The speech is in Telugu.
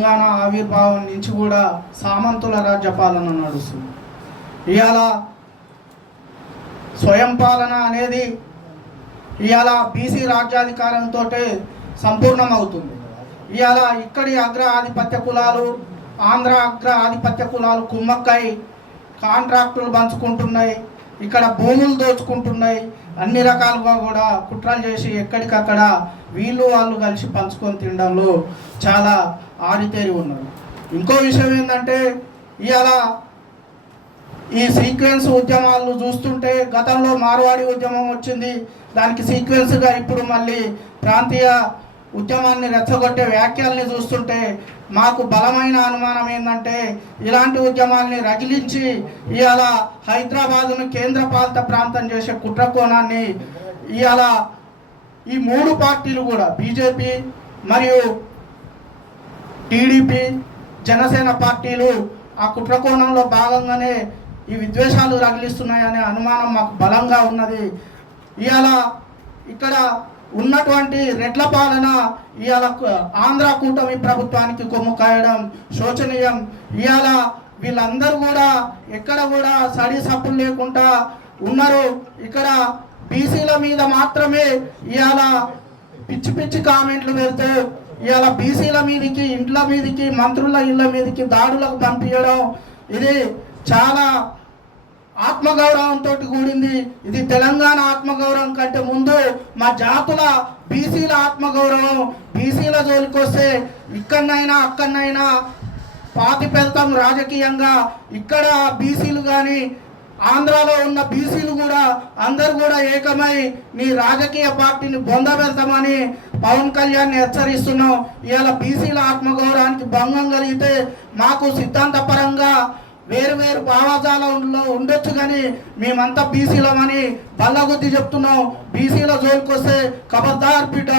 తెలంగాణ ఆవిర్భావం నుంచి కూడా సామంతుల రాజ్యపాలన నడుస్తుంది. ఇవాళ స్వయం పాలన అనేది ఇవాళ బీసీ రాజ్యాధికారంతో సంపూర్ణమవుతుంది. ఇవాళ ఇక్కడి అగ్ర ఆధిపత్య కులాలు, ఆంధ్ర అగ్ర ఆధిపత్య కులాలు కుమ్మక్కై కాంట్రాక్టులు పంచుకుంటున్నాయి, ఇక్కడ భూములు దోచుకుంటున్నాయి, అన్ని రకాలుగా కూడా కుట్రలు చేసి ఎక్కడికక్కడ వీళ్ళు వాళ్ళు కలిసి పంచుకొని తినడంలో చాలా ఆరితేరి ఉన్నారు. ఇంకో విషయం ఏంటంటే ఇవాళ ఈ సీక్వెన్స్ ఉద్యమాలను చూస్తుంటే గతంలో మార్వాడి ఉద్యమం వచ్చింది, దానికి సీక్వెన్స్గా ఇప్పుడు మళ్ళీ ప్రాంతీయ ఉద్యమాన్ని రెచ్చగొట్టే వ్యాఖ్యల్ని చూస్తుంటే మాకు బలమైన అనుమానం ఏంటంటే ఇలాంటి ఉద్యమాల్ని రగిలించి ఇవాళ హైదరాబాదును కేంద్ర పాలిత ప్రాంతం చేసే కుట్రకోణాన్ని ఇవాళ ఈ మూడు పార్టీలు కూడా బీజేపీ మరియు టీడీపీ జనసేన పార్టీలు ఆ కుట్రకోణంలో భాగంగానే ఈ విద్వేషాలు రగిలిస్తున్నాయనే అనుమానం మాకు బలంగా ఉన్నది. ఇవాళ ఇక్కడ ఉన్నటువంటి రెడ్ల పాలన ఇవాళ ఆంధ్ర కూటమి ప్రభుత్వానికి కొమ్ము కాయడం శోచనీయం. ఇవాళ వీళ్ళందరూ కూడా ఎక్కడ కూడా సడి సప్పులు లేకుండా ఉన్నారు. ఇక్కడ బీసీల మీద మాత్రమే ఇవాళ పిచ్చి పిచ్చి కామెంట్లు పెడితే ఇవాళ బీసీల మీదకి, ఇండ్ల మీదకి, మంత్రుల ఇళ్ళ మీదకి దాడులకు పంపించడం ఇది చాలా ఆత్మగౌరవంతో కూడింది. ఇది తెలంగాణ ఆత్మగౌరవం కంటే ముందు మా జాతుల బీసీల ఆత్మగౌరవం. బీసీల జోలికి వస్తే ఇక్కడనైనా అక్కడనైనా పాతి పెడతాం రాజకీయంగా. ఇక్కడ బీసీలు కానీ ఆంధ్రాలో ఉన్న బీసీలు కూడా అందరు కూడా ఏకమై నీ రాజకీయ పార్టీని బొందబెడతామని పవన్ కళ్యాణ్ని హెచ్చరిస్తున్నాం. ఇవాళ బీసీల ఆత్మగౌరవానికి భంగం కలిగితే మాకు సిద్ధాంతపరంగా వేరు వేరు భావజాలంలో ఉండొచ్చు, కానీ మేమంతా బీసీలమని బల్లగుద్ది చెప్తున్నాం. బీసీల జోలికి వస్తే ఖబర్దార్ బిడ్డ.